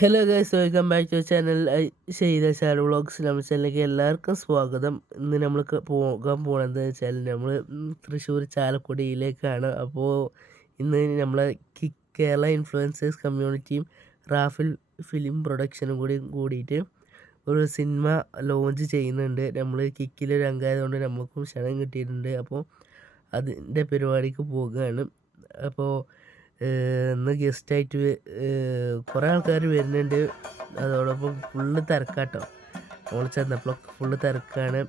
Hello guys, welcome back to channel Shayda Sharu vlogs. നമ്മുടെ ചാനലിലേക്ക് എല്ലാവർക്കും സ്വാഗതം. ഇന്ന് നമ്മൾ പോകാൻ പോകണമെന്ന് വെച്ചാൽ നമ്മൾ തൃശ്ശൂർ ചാലക്കുടിയിലേക്കാണ്. അപ്പോൾ ഇന്ന് നമ്മളെ കേരള ഇൻഫ്ലുവൻസേഴ്സ് കമ്മ്യൂണിറ്റിയും റാഫിൽ ഫിലിം പ്രൊഡക്ഷനും കൂടിയിട്ട് ഒരു സിനിമ ലോഞ്ച് ചെയ്യുന്നുണ്ട്. നമ്മൾ കിക്കിലൊരു അംഗമായതുകൊണ്ട് നമുക്കും ക്ഷണം കിട്ടിയിട്ടുണ്ട്. അപ്പോൾ അതിൻ്റെ പരിപാടിക്ക് പോകുകയാണ്. അപ്പോൾ ഇന്ന് ഗസ്റ്റായിട്ട് കുറേ ആൾക്കാർ വരുന്നുണ്ട്. അതോടൊപ്പം ഫുള്ള് തിരക്കാട്ടോ. നമ്മൾ ചെന്നപ്പോഴൊക്കെ ഫുള്ള് തിരക്കാണ്.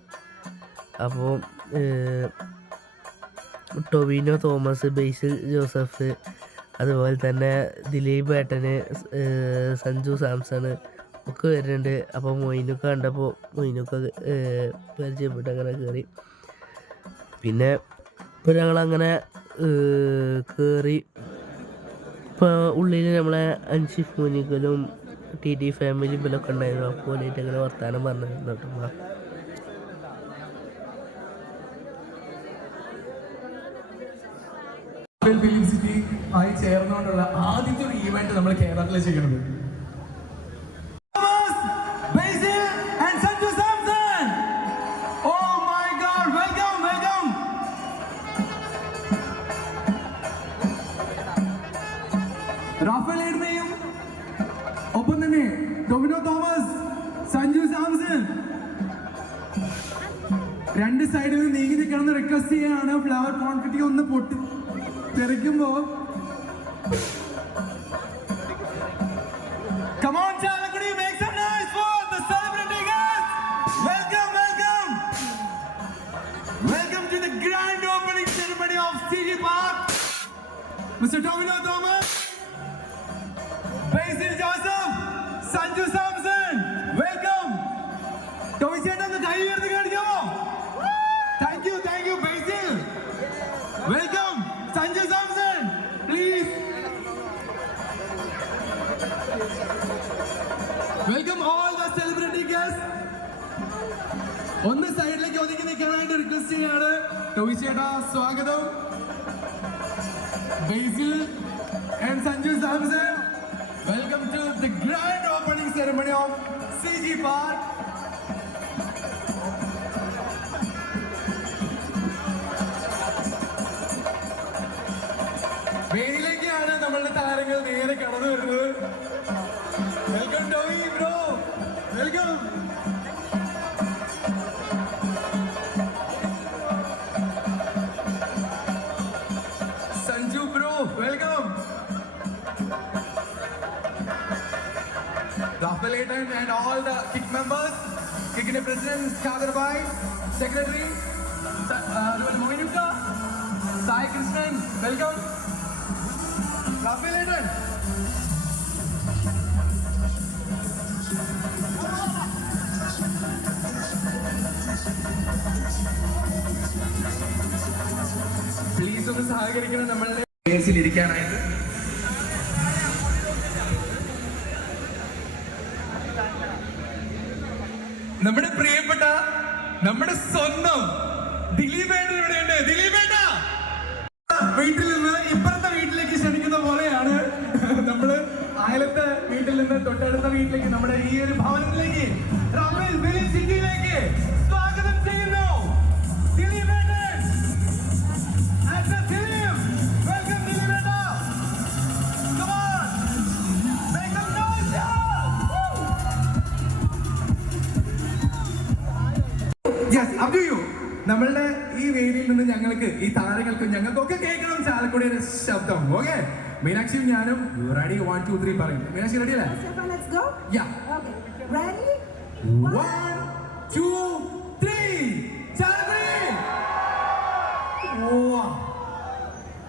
അപ്പോൾ ടൊവിനോ തോമസ്, ബേസിൽ ജോസഫ്, അതുപോലെ തന്നെ ദിലീപ് ഏട്ടന്, സഞ്ജു സാംസൺ ഒക്കെ വരുന്നുണ്ട്. അപ്പോൾ മൊയ്നുക്ക കണ്ടപ്പോൾ മൊയ്നുക്ക പരിചയപ്പെട്ട് അങ്ങനെ കയറി. പിന്നെ ഇപ്പോൾ ഞങ്ങളങ്ങനെ കയറി. ഇപ്പോൾ ഉള്ളിൽ നമ്മളെ അൻഷിഫ് മുനിക്കലും ടി ഫാമിലി ഇവരൊക്കെ ഉണ്ടായിരുന്നു. അപ്പോൾ പോലെയായിട്ട് അങ്ങനെ വർത്താനം പറഞ്ഞിരുന്നു കേട്ടോ. ഫിലിം സിറ്റി ആയി ചേർന്നുകൊണ്ടുള്ള ആദ്യത്തെ ഒരു ഈവന്റ് നമ്മൾ കേരളത്തിൽ ചെയ്യുന്നത്. റാഫേലിനെയും ഒപ്പം തന്നെ ടൊവിനോ തോമസ്, സഞ്ജു സാംസൺ രണ്ട് സൈഡിൽ നീങ്ങി നിൽക്കണമെന്ന് റിക്വസ്റ്റ് ചെയ്യാണ്. ഫ്ലവർ കോൺഫിറ്റി ഒന്ന് പൊട്ടി തെറിക്കുമ്പോ come on Chalakudi, make some noise for the celebrity guests. Welcome to the grand opening ceremony of CG Park. Mr. Tobino Thomas, Basil Joseph, Sanju Samson, welcome. Toby Cheta ഒന്ന് കൈ ഉയർത്തി കാണിക്കാമോ? Thank you Basil. Welcome Sanju Samson, please. Welcome all the celebrity guests. ഒന്ന് സൈഡിലേക്ക് ഒതുങ്ങി നിൽക്കാനായിട്ട് request ചെയ്യാണ്. Toby ചേട്ടാ സ്വാഗതം. Basil and Sanju Samson, welcome to the grand opening ceremony of CG Park. വേദിയിലേക്കാണ് നമ്മളുടെ താരങ്ങൾ നേരെ കടന്നു വരുന്നത്. Welcome Toby bro, welcome. Sanju bro, welcome. Rafael and all the KIC members, KIC president Kader Bhai, secretary Moinuka, Sai Krishnan, welcome. Rafael please ഒന്ന് സഹകരിക്കണം നമ്മളുടെ ഇരിക്കാനായിട്ട്. നമ്മുടെ പ്രിയപ്പെട്ട നമ്മുടെ സ്വന്തം ദിലീപേട്ടൻ ഇവിടെയുണ്ട്. ദിലീപേട്ട വീട്ടിൽ നിന്ന് ഇപ്പുറത്തെ വീട്ടിലേക്ക് ക്ഷണിക്കുന്ന പോലെയാണ് നമ്മള് അയലത്തെ വീട്ടിൽ നിന്ന് തൊട്ടടുത്ത വീട്ടിലേക്ക്, നമ്മുടെ ഈ ഒരു ഭവനത്തിലേക്ക്, റാഫേൽ ഫിലിം സിറ്റിയിലേക്ക് സ്വാഗതം ചെയ്യുന്നു. ദിലീപേട്ടൻ welcome ദിലീപേട്ട. Come on, make some noise. Yes, up to you. നമ്മളുടെ ഈ വേദിയിൽ നിന്ന് ഞങ്ങൾക്ക്, ഈ താരങ്ങൾക്കും ഞങ്ങൾക്കൊക്കെ കേൾക്കണം ചാലക്കുടിയുടെ ശബ്ദം. ഓക്കെ, മീനാക്ഷി ഞാനും റെഡി 1 2 3 പറയും. മീനാക്ഷി റെഡി അല്ലേ? Let's go. Yeah. Okay. Ready? 1 2 3 Chalakudy.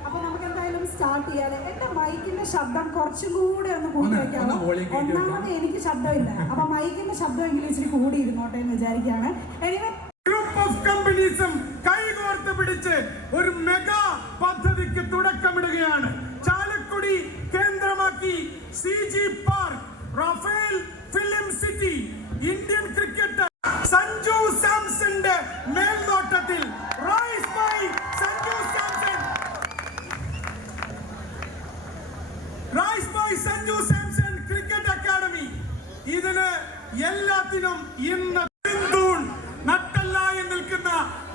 അപ്പൊ നമുക്ക് എന്തായാലും സ്റ്റാർട്ട് ചെയ്യാം. എന്റെ മൈക്കിന്റെ ശബ്ദം കുറച്ചും കൂടെ ഒന്ന് കൂട്ടി വെക്കാമോ? ഒന്നാമത് എനിക്ക് ശബ്ദമില്ല. അപ്പൊ മൈക്കിന്റെ ശബ്ദമെങ്കിലും ഇച്ചിരി കൂടി ഇരുന്നോട്ടെ എന്ന് വിചാരിക്കുകയാണ്. എനിവേ, ഗ്രൂപ്പ് ഓഫ് കമ്പനീസും കൈകോർത്ത് പിടിച്ച് ഒരു മെഗാ പദ്ധതിക്ക് തുടക്കമിടുകയാണ്. ചാലക്കുടി കേന്ദ്രമാക്കി CG park, Rafael film city, Indian cricketer Sanju സാംസന്റെ മേൽനോട്ടത്തിൽ rise by Sanju Samson, rise by Sanju Samson cricket academy എല്ലാത്തിനും ഇന്ന് തൂൺ നട്ടല്ലായി നിൽക്കുന്ന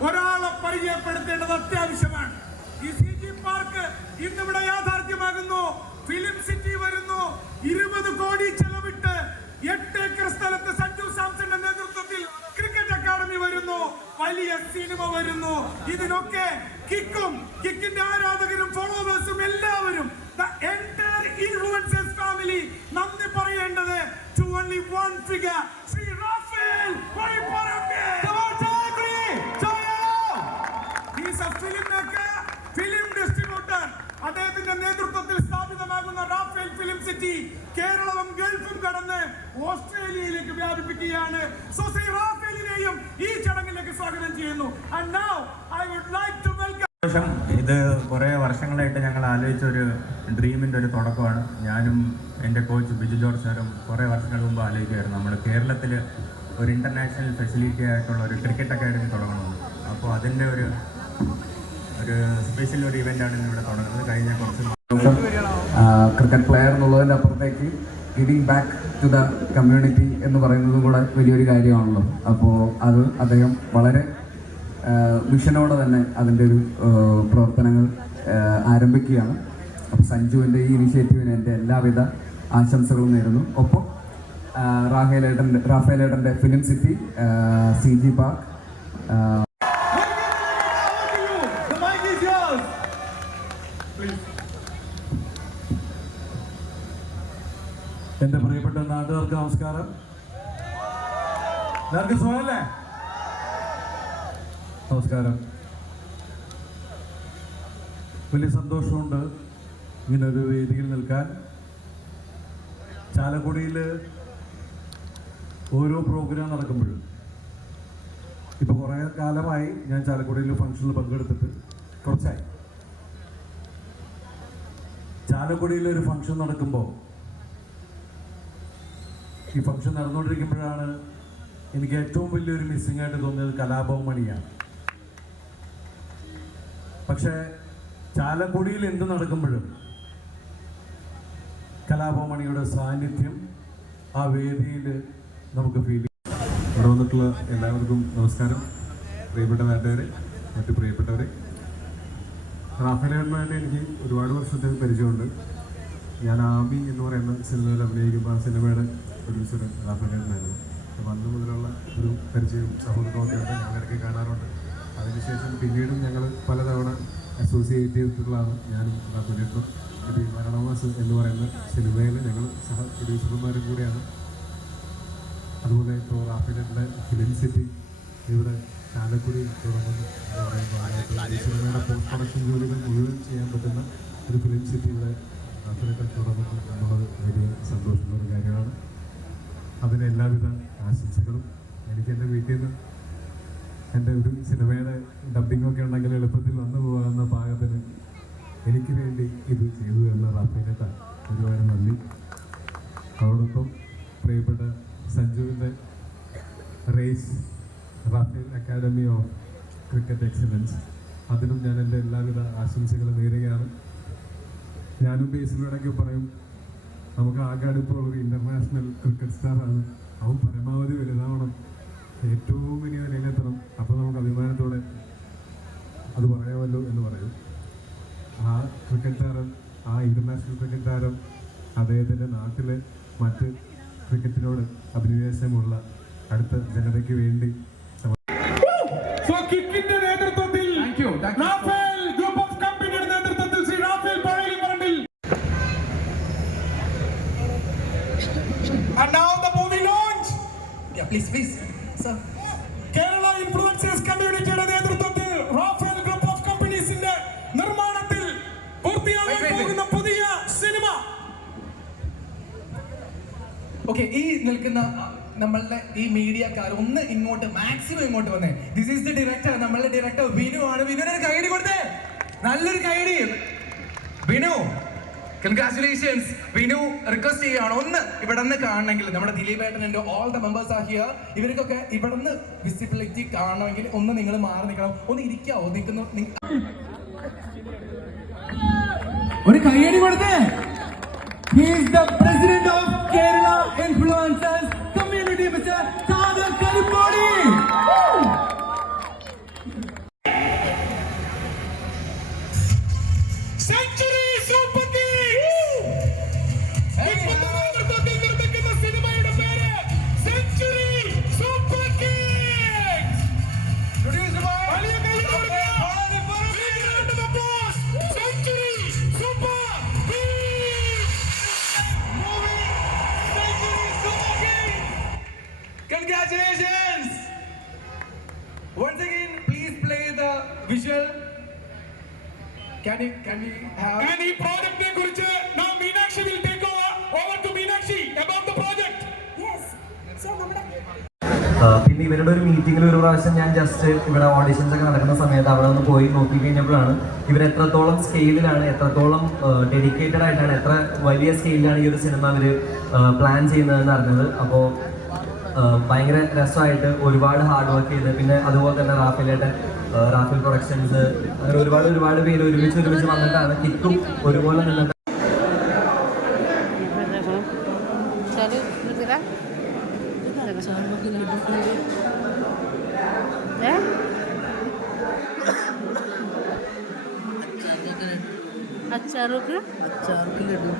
ഒരാളെ പരിചയപ്പെടുത്തേണ്ടത് അത്യാവശ്യമാണ്. ഈ CG പാർക്ക് ഇന്നിവിടെ യാഥാർത്ഥ്യമാകുന്നു. ഫിലിം സിറ്റി വരുന്നു. 20 കോടി ചെലവിട്ട് 8 ഏക്കർ സ്ഥലത്ത് സഞ്ജു സാംസന്റെ നേതൃത്വത്തിൽ ക്രിക്കറ്റ് അക്കാദമി വരുന്നു. വലിയ സിനിമ വരുന്നു. ഇതിനൊക്കെ കിക്കിന്റെ ആരാധകരും ഫോളോവേഴ്സും എല്ലാവരും the entire influencers family നന്ദി പറയേണ്ടത് to only one figure, Shri Rafael Paipparambu. He is a filmmaker, film distributor. അദ്ദേഹത്തിന്റെ നേതൃത്വത്തിൽ സ്ഥാപിതമാകുന്ന റാഫേൽ ഫിലിം സിറ്റി കേരളവും ഗൾഫും കടന്ന് ഓസ്ട്രേലിയയിലേക്ക് വ്യാപിപ്പിക്കുകയാണ്. സോ ശ്രീ റാഫേലിനെയും ഈ ചടങ്ങിലേക്ക് സ്വാഗതം ചെയ്യുന്നു. And now I would like to welcome. ഇത് കുറേ വർഷങ്ങളായിട്ട് ഞങ്ങൾ ആലോചിച്ച ഒരു ഡ്രീമിൻ്റെ ഒരു തുടക്കമാണ്. ഞാനും എൻ്റെ കോച്ച് ബിജു ജോർജ് സാറും കുറേ വർഷങ്ങൾ മുമ്പ് ആലോചിക്കുമായിരുന്നു നമ്മൾ കേരളത്തിൽ ഒരു ഇൻ്റർനാഷണൽ ഫെസിലിറ്റി ആയിട്ടുള്ള ഒരു ക്രിക്കറ്റ് അക്കാദമി തുടങ്ങണമെന്ന്. അപ്പോൾ അതിൻ്റെ ഒരു സ്പെഷ്യൽ ഒരു ഇവൻ്റാണ് ഇന്നിവിടെ തുടങ്ങുന്നത്. കഴിഞ്ഞ കുറച്ച് ക്രിക്കറ്റ് പ്ലെയർ എന്നുള്ളതിൻ്റെ അപ്പുറത്തേക്ക് giving back to the community എന്ന് പറയുന്നതും കൂടെ വലിയൊരു കാര്യമാണല്ലോ. അപ്പോൾ അത് അദ്ദേഹം വളരെ മിഷനോടെ തന്നെ അതിൻ്റെ ഒരു പ്രവർത്തനങ്ങൾ ആരംഭിക്കുകയാണ്. അപ്പോൾ സഞ്ജുവിൻ്റെ ഈ ഇനിഷ്യേറ്റീവിന് എൻ്റെ എല്ലാവിധ ആശംസകളും നേരുന്നു. ഒപ്പം റാഫേലേട്ടൻ്റെ ഫിലിം സിറ്റി, CG പാർക്ക്, എൻ്റെ പ്രിയപ്പെട്ട നാട്ടുകാർക്ക് നമസ്കാരം. എല്ലാവർക്കും സുഖമല്ലേ? നമസ്കാരം. വലിയ സന്തോഷമുണ്ട് ഇങ്ങനൊരു വേദിയിൽ നിൽക്കാൻ. ചാലക്കുടിയിൽ ഓരോ പ്രോഗ്രാം നടക്കുമ്പോഴും ഇപ്പോൾ കുറേ കാലമായി ഞാൻ ചാലക്കുടിയിൽ ഫംഗ്ഷനിൽ പങ്കെടുത്തിട്ട് കുറച്ചായി. ചാലക്കുടിയിലൊരു ഫംഗ്ഷൻ നടക്കുമ്പോൾ ഈ ഫംഗ്ഷൻ നടന്നുകൊണ്ടിരിക്കുമ്പോഴാണ് എനിക്ക് ഏറ്റവും വലിയൊരു മിസ്സിംഗ് ആയിട്ട് തോന്നിയത് കലാഭവൻ മണിയാണ്. പക്ഷേ ചാലക്കുടിയിൽ എന്ത് നടക്കുമ്പോഴും കലാഭവൻ മണിയുടെ സാന്നിധ്യം ആ വേദിയിൽ നമുക്ക് ഫീൽ ചെയ്യും. ഇവിടെ വന്നിട്ടുള്ള എല്ലാവർക്കും നമസ്കാരം. പ്രിയപ്പെട്ട നാട്ടുകാരെ, മറ്റു പ്രിയപ്പെട്ടവരെ, റാഫേലേട്ടനായിട്ട് എനിക്ക് ഒരുപാട് വർഷത്തെ പരിചയമുണ്ട്. ഞാൻ ആമി എന്ന് പറയുന്ന സിനിമയിൽ അഭിനയിക്കുമ്പോൾ ആ സിനിമയുടെ പ്രൊഡ്യൂസർ റാഫേലേട്ടനായിരുന്നു. അപ്പോൾ അന്ന് മുതലുള്ള ഒരു പരിചയവും സൗഹൃദമൊക്കെ ഉണ്ട്. ഞങ്ങൾ ഇടയ്ക്ക് കാണാറുണ്ട്. അതിനുശേഷം പിന്നീടും ഞങ്ങൾ പലതവണ അസോസിയേറ്റ് ചെയ്തിട്ടുള്ളതാണ് ഞാനും റാഫേലേട്ടനും. ഇത് മരണമാസ് എന്ന് പറയുന്ന സിനിമയിൽ ഞങ്ങൾ സഹ പ്രൊഡ്യൂസർമാരും കൂടിയാണ്. അതുപോലെ ഇപ്പോൾ റാഫേലേട്ടൻ്റെ ഫിലിം സിറ്റി ഇവിടെ ചാലക്കുടി തുടങ്ങുന്നു എന്ന് പറയുമ്പോൾ ഈ സിനിമയുടെ പോസ്റ്റ് പ്രൊഡക്ഷൻ ജോലികൾ മുഴുവൻ ചെയ്യാൻ പറ്റുന്ന ഒരു ഫിലിം സിറ്റി ഇവിടെ റാഫേലേട്ടൻ തുടങ്ങുന്നു എന്നുള്ളത് വലിയ സന്തോഷമുള്ള ഒരു കാര്യമാണ്. അതിന് എല്ലാവിധ ആശംസകളും. എനിക്ക് എൻ്റെ വീട്ടിൽ നിന്ന് എൻ്റെ ഒരു സിനിമയുടെ ഡബ്ബിങ്ങൊക്കെ ഉണ്ടെങ്കിൽ എളുപ്പത്തിൽ വന്നു പോകാവുന്ന പാകത്തിന് എനിക്ക് വേണ്ടി ഇത് ചെയ്തു എന്ന റാഫേലേട്ടൻ ഒരുപാട് നന്ദി. അതോടൊപ്പം പ്രിയപ്പെട്ട സഞ്ജുവിൻ്റെ race Rafael academy of cricket excellence, അതിനും ഞാൻ എൻ്റെ എല്ലാവിധ ആശംസകളും നേരുകയാണ്. ഞാനും ബേസിലൂടെയൊക്കെ പറയും, നമുക്ക് ആകെ അടുപ്പമുള്ള ഒരു ഇൻ്റർനാഷണൽ ക്രിക്കറ്റ് സ്റ്റാറാണ്. അവൻ പരമാവധി വലുതാവണം, ഏറ്റവും വലിയ നിലയിലെത്തണം. അപ്പോൾ നമുക്ക് അഭിമാനത്തോടെ അത് പറയാമല്ലോ എന്ന് പറയും. ആ ക്രിക്കറ്റ് താരം, ആ ഇൻ്റർനാഷണൽ ക്രിക്കറ്റ് താരം അദ്ദേഹത്തിൻ്റെ നാട്ടിലെ മറ്റ് ക്രിക്കറ്റിനോട് അഭിനിവേശമുള്ള അടുത്ത ജനതയ്ക്ക് വേണ്ടി കിക്കിന്റെ നേതൃത്വത്തിൽ റാഫേൽ ഗ്രൂപ്പ് ഓഫ് കമ്പനിയുടെ നേതൃത്വത്തിൽ ശ്രീ റാഫേൽ പഴയങ്ങാണ്ടിൽ. And now the movie launch. Yeah, please, sir. Kerala influencers കമ്മ്യൂണിറ്റിയുടെ നേതൃത്വത്തിൽ റാഫേൽ ഗ്രൂപ്പ് ഓഫ് കമ്പനീസിന്റെ നിർമ്മാണത്തിൽ പൂർത്തിയാകാൻ പോകുന്ന പുതിയ സിനിമ. ഓക്കെ, ഈ നിൽക്കുന്ന നമ്മളുടെ ഈ മീഡിയക്കാർ ഒന്ന് ഇങ്ങോട്ട്, മാക്സിമം ഇങ്ങോട്ട് വന്നേ. ദിസ് ഈസ് ദി ഡയറക്ടർ, നമ്മളുടെ ഡയറക്ടർ വിനു ആണ്. വിനുവിനൊരു കൈയടി കൊടുത്തേ, നല്ലൊരു കൈയടി. വിനു, കൺഗ്രാറ്റുലേഷൻസ്. വിനു റിക്വസ്റ്റ് ചെയ്യുകയാണ്, ഒന്ന് ഇവിടെ നിന്ന് കാണണമെങ്കിൽ നമ്മുടെ ദിലീപ് ഏട്ടനുണ്ട്, all the members are here. ഇവർക്കൊക്കെ ഇവിടെ നിന്ന് വിസിബിലിറ്റി കാണണമെങ്കിൽ ഒന്ന് നിങ്ങൾ മാറി നിൽക്കണം. ഒന്ന് ഇരിക്കാവോ? ഒരു കൈയടി കൊടുത്തേ. He is the president of Kerala Influencers Community, Mr. Can we have? And ഈ പ്രോജക്റ്റിനെ കുറിച്ച് now Meenakshi will take over to Meenakshi about the project. Yes. So നമ്മുടെ പിന്നെ ഇവരുടെ ഒരു മീറ്റിങ്ങിൽ ഒരു പ്രാവശ്യം ഞാൻ ജസ്റ്റ് ഇവിടെ ഓഡിഷൻസ് ഒക്കെ നടക്കുന്ന സമയത്ത് അവിടെ ഒന്ന് പോയി നോക്കി കഴിഞ്ഞപ്പോഴാണ് ഇവർ എത്രത്തോളം സ്കെയിലിലാണ്, എത്രത്തോളം ഡെഡിക്കേറ്റഡ് ആയിട്ടാണ്, എത്ര വലിയ സ്കെയിലാണ് ഈ ഒരു സിനിമ അവർ പ്ലാൻ ചെയ്യുന്നതെന്ന് അറിഞ്ഞത്. അപ്പോൾ ഭയങ്കര രസമായിട്ട് ഒരുപാട് ഹാർഡ് വർക്ക് ചെയ്ത്, പിന്നെ അതുപോലെ തന്നെ റാഫേൽ പ്രൊഡക്ഷൻസ്, അങ്ങനെ ഒരുപാട് പേര് ഒരുമിച്ച് വന്നിട്ടാണ് കിക്കും ഒരുപോലെ നിന്നിട്ട് അച്ചാർക്ക് ലഡു